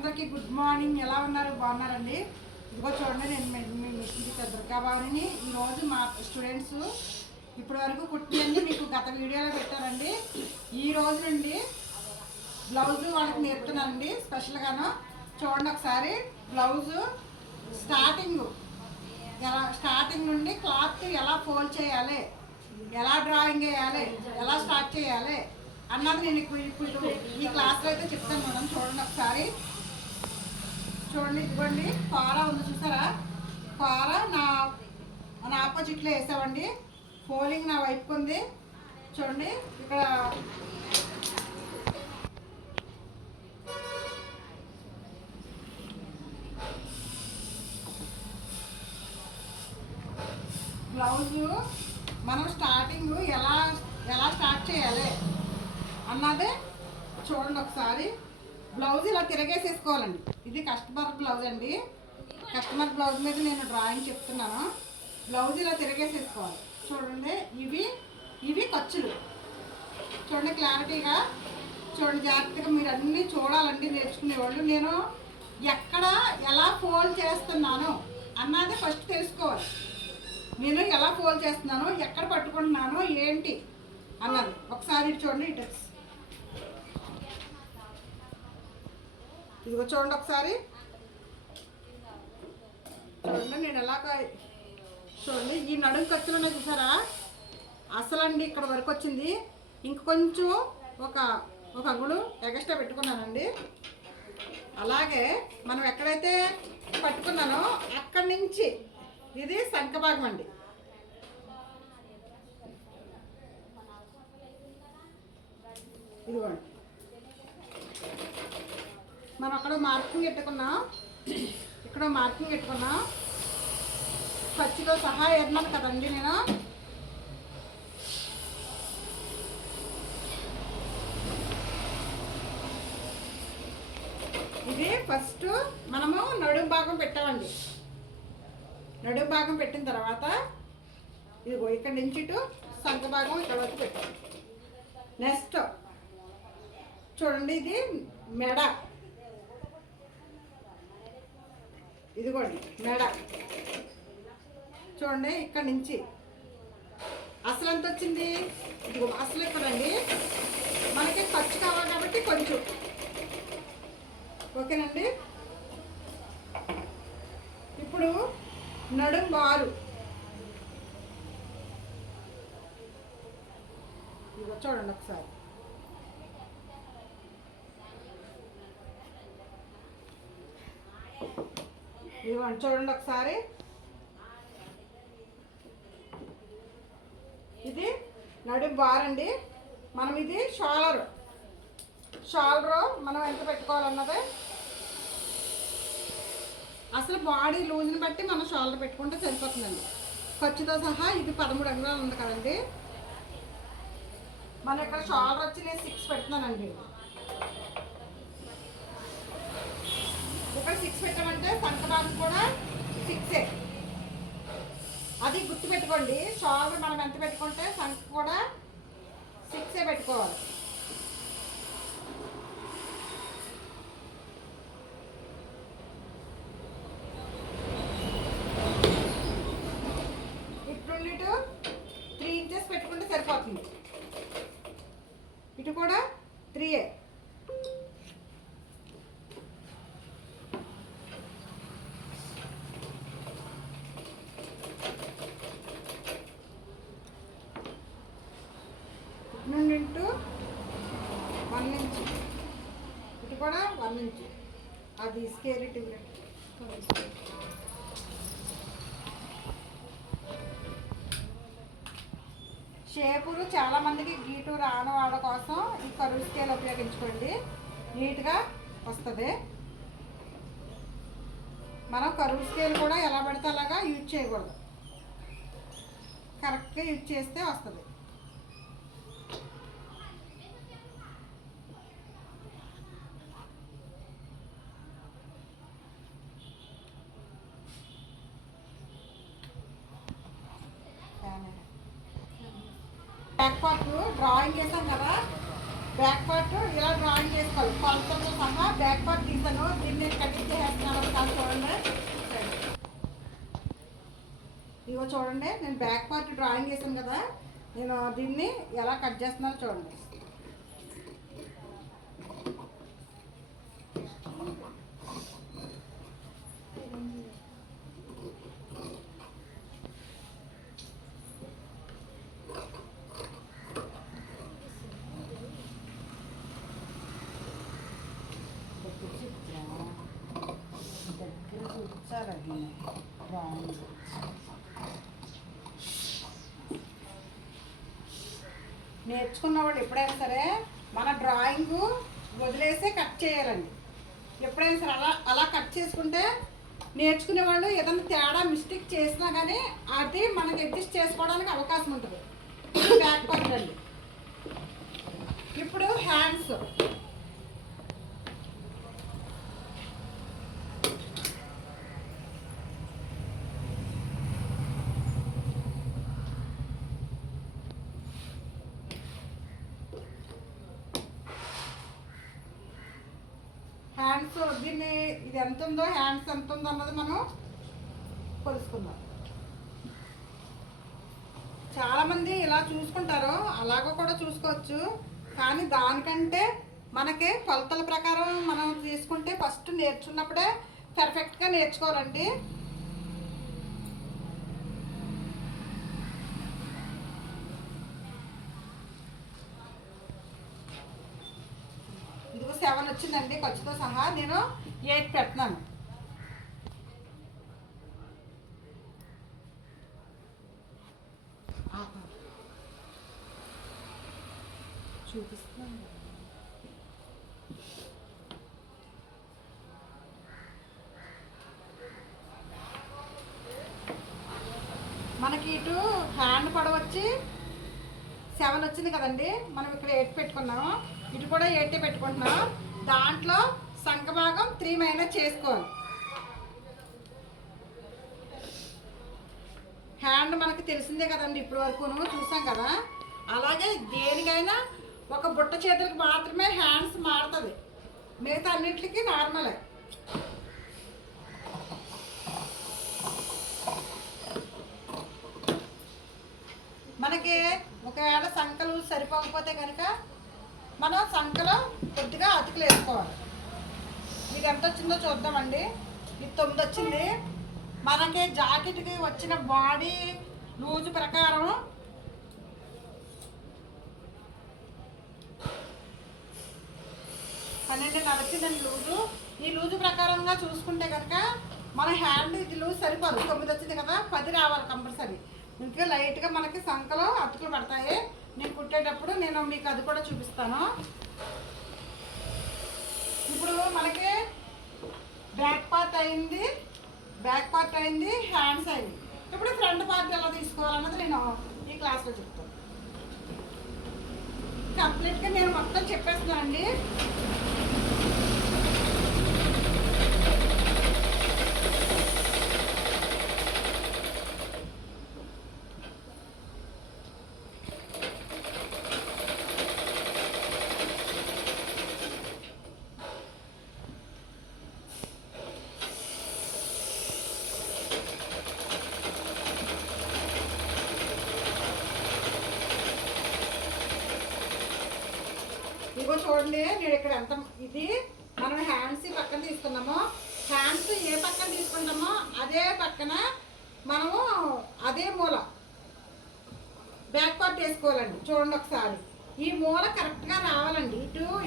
అందరికీ good morning. ఎలా ఉన్నారు? బాగున్నారండి? ఇదిగో చూడండి, నేను మీ మిషన్ దుర్గాబాబుని. ఈరోజు మా స్టూడెంట్స్ ఇప్పటి వరకు కుట్టినన్నీ మీకు గత వీడియోలో పెట్టారండి. ఈ రోజు నుండి బ్లౌజు వాళ్ళకి నేర్పుతున్నానండి స్పెషల్గాను. చూడండి ఒకసారి. బ్లౌజు స్టార్టింగ్ నుండి క్లాత్ ఎలా ఫోల్డ్ చేయాలి, ఎలా డ్రాయింగ్ వేయాలి, ఎలా స్టార్ట్ చేయాలి అన్నది నేను ఇప్పుడు ఈ క్లాస్లో అయితే చెప్తాను మేడం. చూడండి ఒకసారి. చూడండి, ఇదిగోండి కూర ఉంది చూసారా? కూర నా ఆపోజిట్లో వేసామండి. ఫోల్డింగ్ నా వైపుకు ఉంది. చూడండి ఇక్కడ బ్లౌజు మనం స్టార్టింగ్ ఎలా స్టార్ట్ చేయాలి అన్నదే చూడండి ఒకసారి. బ్లౌజ్ ఇలా తిరగేసేసుకోవాలండి. ఇది కస్టమర్ బ్లౌజ్ అండి. కస్టమర్ బ్లౌజ్ మీద నేను డ్రాయింగ్ చెప్తున్నాను. బ్లౌజ్ ఇలా తిరగేసేసుకోవాలి. చూడండి, ఇవి ఖర్చులు. చూడండి క్లారిటీగా, చూడండి జాగ్రత్తగా. మీరు అన్నీ చూడాలండి నేర్చుకునేవాళ్ళు. నేను ఎక్కడ ఎలా ఫోల్డ్ చేస్తున్నాను అన్నది ఫస్ట్ తెలుసుకోవాలి. నేను ఎలా ఫోల్డ్ చేస్తున్నాను, ఎక్కడ పట్టుకుంటున్నాను, ఏంటి అన్నది ఒకసారి చూడండి. ఇదిగో చూడండి ఒకసారి. చూడండి నేను ఎలాగ, చూడండి ఈ నడుము ఖర్చులోనే చూసారా? అసలండి ఇక్కడ వరకు వచ్చింది. ఇంకొంచెం ఒక అంగుళం ఎగస్ట్రా పెట్టుకున్నానండి. అలాగే మనం ఎక్కడైతే పట్టుకున్నానో అక్కడి నుంచి ఇది సంక భాగం అండి. ఇదిగోండి, మనం అక్కడ మార్కింగ్ పెట్టుకున్నాం, ఇక్కడ మార్కింగ్ పెట్టుకున్నాం. ఖర్చుతో సహా ఏర్నాను కదండి నేను. ఇది ఫస్ట్ మనము నడుము భాగం పెట్టామండి. నడుము భాగం పెట్టిన తర్వాత ఇదిగో ఇక్కడ నుంచి ఇటు సంక భాగం ఇక్కడ వరకు పెట్టాం. నెక్స్ట్ చూడండి, ఇది మెడ. ఇదిగోండి మెడ. చూడండి ఇక్కడ నుంచి అసలు ఎంత వచ్చింది. ఇదిగో అసలు ఇక్కడండి. మనకి ఖర్చు కావాలి కాబట్టి కొంచెం ఓకేనండి. ఇప్పుడు నడుం బారు. ఇదిగో చూడండి ఒకసారి. ఇదిగోండి చూడండి ఒకసారి. ఇది నడుం బారండి. మనం ఇది షోల్డర్ మనం ఎంత పెట్టుకోవాలన్నదే. అసలు బాడీ లూజ్ని బట్టి మనం షోల్డర్ పెట్టుకుంటే సరిపోతుందండి. ఖర్చుతో సహా ఇది 13 అంగుళాలు ఉంది కదండి. మనం ఇక్కడ షోల్డర్ వచ్చి నేను 6 పెడుతున్నానండి. ఇక్కడ 6 పెట్టామంటే సంక భాగం కూడా 6. అది గుర్తుపెట్టుకోండి. షోల్డర్ మనం ఎంత పెట్టుకుంటే సంక కూడా 6 పెట్టుకోవాలి. ఇటు 3 ఇంచెస్ పెట్టుకుంటే సరిపోతుంది. ఇటు కూడా 3. నుండి ఇంటూ 1 ఇంచ్, ఇటు కూడా 1 ఇంచ్. అది స్కేల్ ఇటు షేపులు చాలామందికి గీటు రాని వాళ్ళ కోసం ఈ కరువు స్కేల్ ఉపయోగించుకోండి. నీట్గా వస్తుంది. మనం కరువు స్కేల్ కూడా ఎలా పడితే అలాగా యూజ్ చేయకూడదు. కరెక్ట్గా యూజ్ చేస్తే వస్తుంది. బ్యాక్ పార్ట్ డ్రాయింగ్ చేసాం కదా, బ్యాక్ పార్ట్ ఇలా డ్రాయింగ్ చేసుకోవాలి. కొలతలతో సహా బ్యాక్ పార్ట్ తీసాను. దీన్ని కటింగ్ చేస్తున్నాను ఒకసారి చూడండి. ఇగో చూడండి, నేను బ్యాక్ పార్ట్ డ్రాయింగ్ చేశాను కదా, నేను దీన్ని ఎలా కట్ చేస్తున్నానో చూడండి. నేర్చుకున్న వాళ్ళు ఎప్పుడైనా సరే మన డ్రాయింగ్ వదిలేసే కట్ చేయాలండి. ఎప్పుడైనా సరే అలా కట్ చేసుకుంటే నేర్చుకునే వాళ్ళు ఏదైనా తేడా మిస్టేక్ చేసినా కానీ అది మనకి అడ్జస్ట్ చేసుకోవడానికి అవకాశం ఉంటుంది. బ్యాక్ పార్ట్ అండి. ఇప్పుడు హ్యాండ్స్. హ్యాండ్స్ దీన్ని ఇది ఎంత ఉందో, హ్యాండ్స్ ఎంత ఉందో అన్నది మనం కొలుసుకుందాం. చాలామంది ఇలా చూసుకుంటారు, అలాగో కూడా చూసుకోవచ్చు. కానీ దానికంటే మనకి కొలతల ప్రకారం మనం తీసుకుంటే ఫస్ట్ నేర్చుకున్నప్పుడే పర్ఫెక్ట్గా నేర్చుకోవాలండి. ఇదిగో 7 వచ్చిందండి ఖర్చుతో సహా. నేను 8 పెడుతున్నాను. చూపిస్తున్నాను. మనకి ఇటు హ్యాండ్ పొడవు వచ్చి 7 వచ్చింది కదండి. మనం ఇక్కడ 8 పెట్టుకున్నాము, ఇటు కూడా 8 పెట్టుకుంటున్నాం. దాంట్లో సంఖ భాగం 3 మైనస్ చేసుకోవాలి. హ్యాండ్ మనకి తెలిసిందే కదండి, ఇప్పటి వరకును చూసాం కదా. అలాగే దేనికైనా ఒక బుట్ట చేతులకు మాత్రమే హ్యాండ్స్ మారుతుంది, మిగతా అన్నింటికి నార్మలే. మనకి ఒకవేళ సంఖలు సరిపోకపోతే కనుక మనం సంఖలో కొద్దిగా అతుకులు వేసుకోవాలి. మీకు ఎంత వచ్చిందో చూద్దామండి. ఇది 9 వచ్చింది. మనకి జాకెట్కి వచ్చిన బాడీ లూజు ప్రకారం 12.5 వచ్చిందండి లూజు. ఈ లూజు ప్రకారంగా చూసుకుంటే కనుక మన హ్యాండ్ ఇది లూజ్ సరిపోదు. 9 వచ్చింది కదా, 10 రావాలి కంపల్సరీ. ఇంకా లైట్గా మనకి సంఖలో అతుకులు పడతాయి. నేను కుట్టేటప్పుడు నేను మీకు అది కూడా చూపిస్తాను. ఇప్పుడు మనకి బ్యాక్ పార్ట్ అయింది, హ్యాండ్స్ అయింది. ఇప్పుడు ఫ్రంట్ పార్ట్ ఎలా తీసుకోవాలన్నది నేను ఈ క్లాస్లో చెప్తాను. కంప్లీట్గా నేను మొత్తం చెప్పేస్తున్నాను అండి. ఇగో చూడండి, నేను ఇక్కడ ఎంత ఇది మనం హ్యాండ్స్ పక్కన తీసుకున్నామో, హ్యాండ్స్ ఏ పక్కన తీసుకుంటామో అదే పక్కన మనము అదే మూల బ్యాక్ పార్ట్ వేసుకోవాలండి. చూడండి ఒకసారి, ఈ మూల కరెక్ట్గా రావాలండి.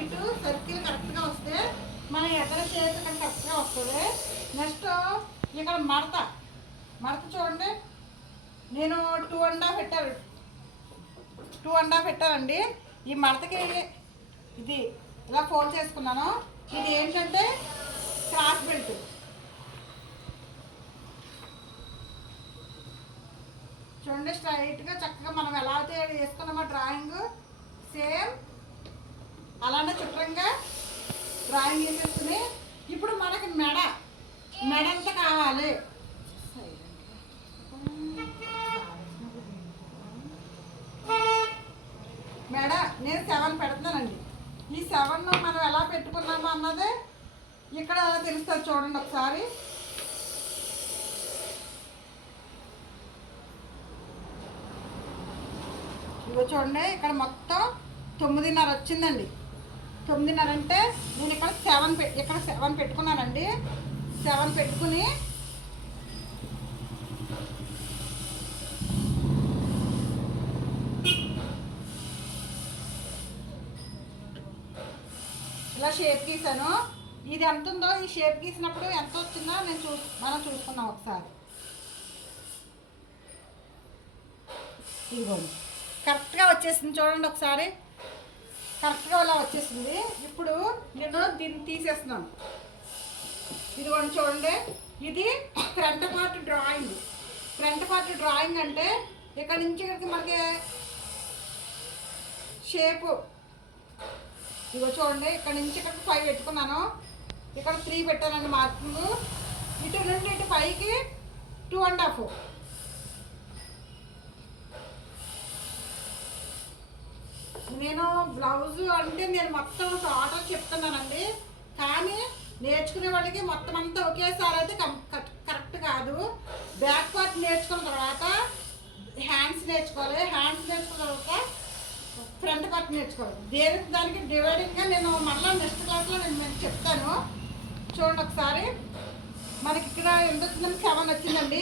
ఇటు సర్కిల్ కరెక్ట్గా వస్తే మన ఎదర చేతి కరెక్ట్గా వస్తుంది. నెక్స్ట్ ఇక్కడ మడత చూడండి, నేను 2.5 పెట్టాను, 2.5 పెట్టానండి. ఈ మడతకి ఇది ఇలా ఫోల్డ్ చేసుకున్నాను. ఇది ఏంటంటే క్రాస్ బెల్ట్. చూడండి, స్ట్రైట్గా చక్కగా మనం ఎలా అయితే వేసుకున్నామో డ్రాయింగ్ సేమ్ అలానే చుట్టంగా డ్రాయింగ్ వేసేసుకుని ఇప్పుడు మనకి మెడ ఎంత కావాలి. మెడ నేను 7 పెడుతున్నానండి. సెవెన్ మనం ఎలా పెట్టుకున్నామో అన్నది ఇక్కడ తెలుస్తుంది. చూడండి ఒకసారి. ఇగో చూడండి, ఇక్కడ మొత్తం 9:30 వచ్చిందండి. 9:30 అంటే నేను ఇక్కడ 7 పెట్టుకున్నానండి. 7 పెట్టుకుని ఇలా షేప్ గీసాను. ఇది ఎంత ఉందో, ఈ షేప్ గీసినప్పుడు ఎంత వచ్చిందో మనం చూసుకున్నాం ఒకసారి. ఇదిగోండి, కరెక్ట్గా వచ్చేసింది. చూడండి ఒకసారి, కరెక్ట్గా అలా వచ్చేసింది. ఇప్పుడు నేను దీన్ని తీసేస్తున్నాను. ఇదిగోండి చూడండి, ఇది front part drawing. Front part drawing అంటే ఇక్కడ నుంచి ఇక్కడికి మనకి షేపు. ఇదిగో చూడండి, ఇక్కడ నుంచి ఇక్కడికి 5 పెట్టుకున్నాను, ఇక్కడ 3 పెట్టానండి మార్కింగ్. ఇటు నుండి ఇటు పైకి 2.5. నేను బ్లౌజ్ అంటే నేను మొత్తం టోటల్ చెప్తున్నానండి, కానీ నేర్చుకునే వాళ్ళకి మొత్తం అంతా ఒకేసారి అయితే కరెక్ట్ కాదు. బ్యాక్ పార్ట్ నేర్చుకున్న తర్వాత హ్యాండ్స్ నేర్చుకోవాలి. హ్యాండ్స్ నేర్చుకున్న తర్వాత ఫ్రంట్ పార్ట్ నేర్చుకోవాలి. దానికి డివైడింగ్గా నేను మళ్ళీ నెక్స్ట్ క్లాస్లో నేను చెప్తాను. చూడండి ఒకసారి, మనకి ఇక్కడ ఎంత వచ్చిందంటే 7 వచ్చిందండి.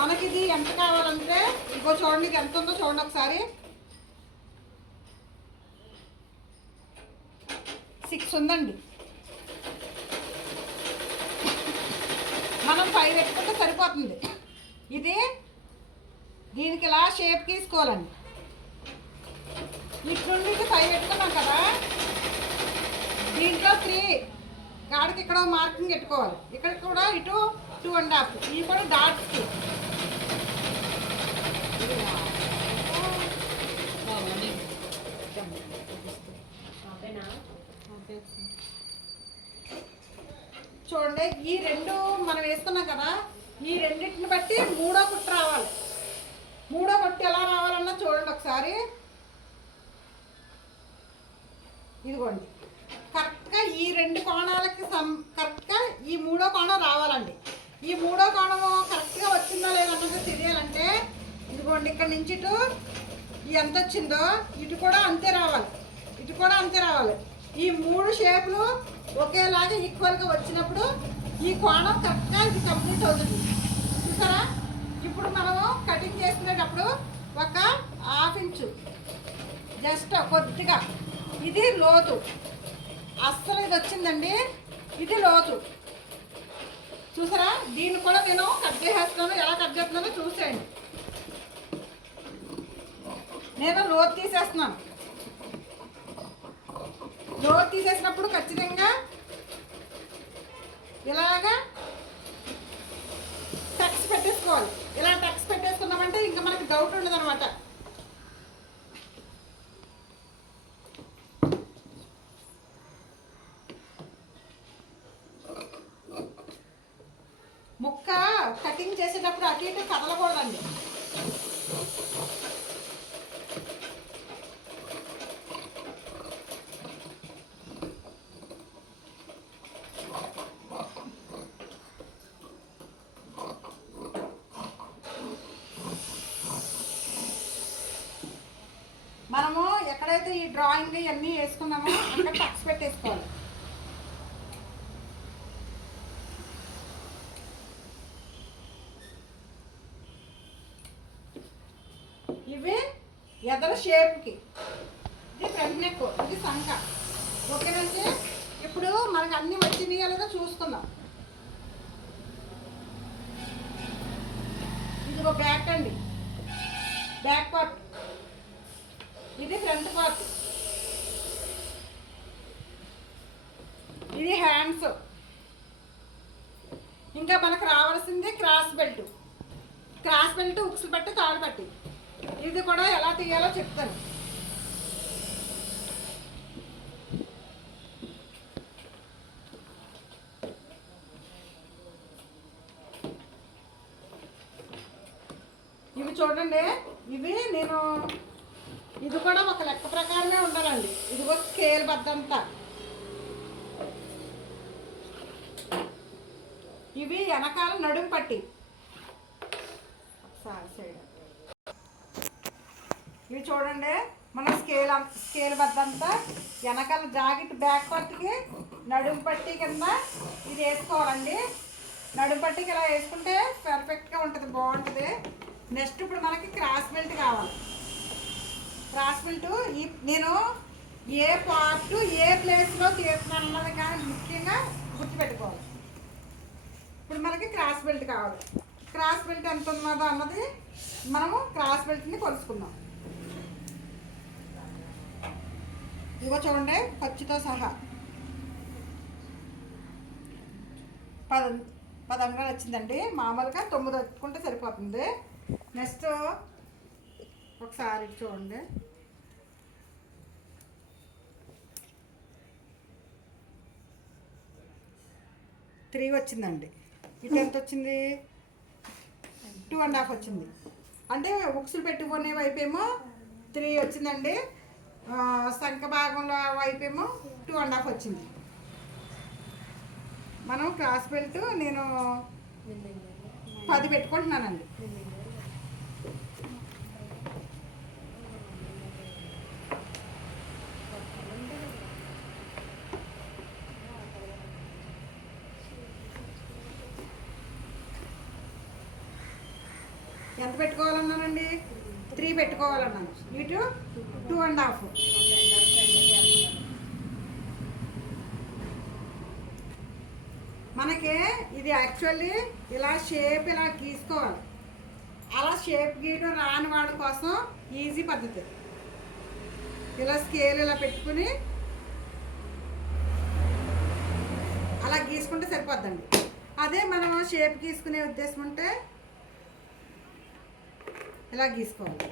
మనకి ఇది ఎంత కావాలంటే ఇంకో చూడండి, ఎంత ఉందో చూడండి ఒకసారి. 6 ఉందండి. మనం 5 పెట్టుకుంటే సరిపోతుంది. ఇది దీనికి ఇలా షేప్ తీసుకోవాలండి. ఇటు నుండి 5 పెట్టుకున్నాం కదా, దీంట్లో 3 గాడికి ఇక్కడ మార్కింగ్ పెట్టుకోవాలి. ఇక్కడ కూడా ఇటు 2.5. ఇవి కూడా డాట్స్కి. చూడండి, ఈ 2 మనం వేసుకున్నాం కదా, ఈ రెండింటిని బట్టి 3వ కుట్టు రావాలి. 3వ కుట్టు ఎలా రావాలన్నా చూడండి ఒకసారి. ఇదిగోండి, కరెక్ట్గా ఈ 2 కోణాలకి కరెక్ట్గా ఈ 3వ కోణం రావాలండి. ఈ 3వ కోణం కరెక్ట్గా వచ్చిందా లేదన్నది తెలియాలంటే ఇదిగోండి, ఇక్కడ నుంచి ఇటు ఎంత వచ్చిందో ఇటు కూడా అంతే రావాలి, ఇటు కూడా అంతే రావాలి. ఈ 3 షేపులు ఒకేలాగా ఈక్వల్గా వచ్చినప్పుడు ఈ కోణం కరెక్ట్గా ఇది కంప్లీట్ అవుతుంది. చూసారా? ఇప్పుడు మనము కటింగ్ చేసుకునేటప్పుడు ఒక 1/2 ఇంచు జస్ట్ కొద్దిగా, ఇది లోతు, అస్సలు ఇది వచ్చిందండి, ఇది లోతు. చూసారా? దీన్ని కూడా నేను కట్ చేసేస్తున్నాను. ఎలా కట్ చేస్తున్నానో చూసేయండి. నేను లోతు తీసేస్తున్నాను. లోతు తీసేసినప్పుడు ఖచ్చితంగా ఇలాగా టక్స్ పెట్టేసుకోవాలి. ఇలా టక్స్ పెట్టేసుకున్నామంటే ఇంకా మనకి డౌట్ ఉండదు అనమాట. ముక్క కటింగ్ చేసేటప్పుడు అటు ఇటు కదలకూడదండి. మనము ఎక్కడైతే ఈ డ్రాయింగ్ ఇవన్నీ వేసుకున్నామో అక్కడ టక్స్ పెట్టేసుకోవాలి. ఇవి ఎదర షేప్కి, ఇది ఫ్రంట్ నెక్, ఇది సంక. ఓకేనంటే ఇప్పుడు మనకు అన్నీ వచ్చినాయో లేదో చూసుకుందాం. ఇదిగో బ్యాక్ అండి, బ్యాక్ పార్ట్. ఇది ఫ్రంట్ పార్ట్. ఇది హ్యాండ్స్. ఇంకా మనకు రావాల్సింది క్రాస్ బెల్ట్. క్రాస్ బెల్ట్, ఉక్స్ పట్టి, తాడు పట్టి. ఇది కూడా ఎలా తీయాలో చెప్తాను. ఇవి చూడండి, ఇవి నేను ఇది కూడా ఒక లెక్క ప్రకారమే ఉండాలండి. ఇదిగో స్కేల్ బద్దంతా ఇవి వెనకాల నడుము పట్టి సైడ్ ఇవి చూడండి. మన స్కేల్ బద్దంతా వెనకాల జాకెట్ బ్యాక్ పట్టికి నడుము పట్టి కింద ఇది వేసుకోవాలండి. నడుము పట్టికి ఇలా వేసుకుంటే పర్ఫెక్ట్గా ఉంటుంది, బాగుంటుంది. నెక్స్ట్ ఇప్పుడు మనకి క్రాస్ బెల్ట్ కావాలి. క్రాస్ బెల్ట్ నేను ఏ పార్ట్ ఏ ప్లేస్లో తీస్తున్నాను అన్నది కానీ ముఖ్యంగా గుర్తుపెట్టుకోవాలి. ఇప్పుడు మనకి క్రాస్ బెల్ట్ కావాలి. క్రాస్ బెల్ట్ ఎంత ఉన్నదో అన్నది మనము క్రాస్ బెల్ట్ని కొలుసుకుందాం. ఇగో చూడండి, ఖర్చుతో సహా 10 అంగుళాలు వచ్చిందండి. మామూలుగా 9 వచ్చుకుంటే సరిపోతుంది. నెక్స్ట్ ఒకసారి చూడండి, 3 వచ్చిందండి. ఇటు ఎంత వచ్చింది? 2.5 వచ్చింది. అంటే ఉక్సులు పెట్టుకునే వైపేమో 3 వచ్చిందండి, సంఖ భాగంలో వైపేమో 2.5 వచ్చింది. మనం క్రాస్ బెల్ట్ నేను 10 పెట్టుకుంటున్నానండి. ఎంత పెట్టుకోవాలన్నానండి? 3 పెట్టుకోవాలన్నాను. ఇటు 2.5. మనకి ఇది యాక్చువల్లీ ఇలా షేప్ ఇలా గీసుకోవాలి. అలా షేప్ గీయడం రాని వాడి కోసం ఈజీ పద్ధతి, ఇలా స్కేల్ ఇలా పెట్టుకుని అలా గీసుకుంటే సరిపోద్దండి. అదే మనం షేప్ గీసుకునే ఉద్దేశం ఉంటే ఇలా గీసుకోవాలి.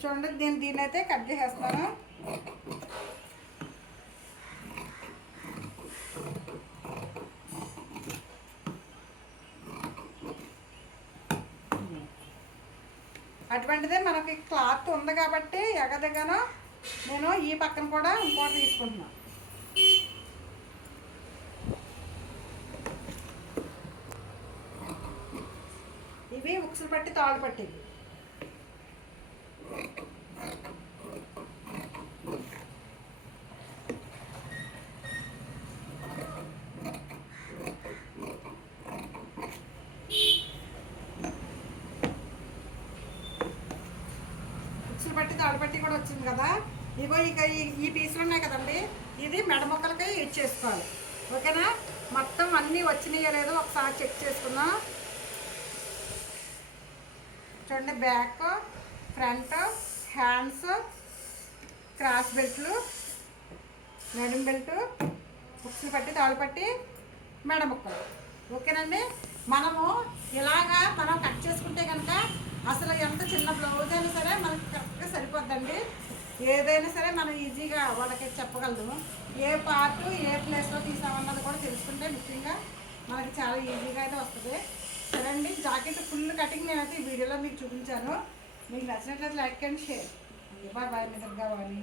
చూడండి, దీన్ని అయితే కట్ చేసేస్తాను. అటువంటిదే మనకి క్లాత్ ఉంది కాబట్టి ఎగదగానో నేను ఈ పక్కన కూడా ఇంకోటి తీసుకుంటున్నాను. ఇవి ఉక్సులు పట్టి తాళ్ళు పట్టివి. పట్టి తాడుపట్టి కూడా వచ్చింది కదా. ఇగో ఇక ఈ పీసులు ఉన్నాయి కదండి, ఇది మెడ మొక్కలకి ఇచ్చేసుకోవాలి. ఓకేనా? మొత్తం అన్నీ వచ్చినాయో లేదో ఒకసారి చెక్ చేసుకుందాం. చూడండి, బ్యాక్, ఫ్రంట్, హ్యాండ్స్, క్రాస్ బెల్ట్లు, నడుం బెల్ట్, ఉక్సులు పట్టి తాడుపట్టి, మెడ మొక్కలు. ఓకేనండి? మనము ఇలాగా మనం కట్ చేసుకుంటే కనుక అసలు ఎంత చిన్న బ్లౌజ్ అయినా సరే మనకి కరెక్ట్గా సరిపోద్దండి. ఏదైనా సరే మనం ఈజీగా వాళ్ళకి చెప్పగలము. ఏ పార్ట్ ఏ ప్లేస్లో తీసామన్నది కూడా తెలుసుకుంటే ముఖ్యంగా మనకి చాలా ఈజీగా అయితే వస్తుంది. సరే అండి, జాకెట్ ఫుల్ కటింగ్ నేనైతే ఈ వీడియోలో మీకు చూపించాను. మీకు నచ్చినట్లయితే like and share. Bye bye, నిజంగా కావాలి.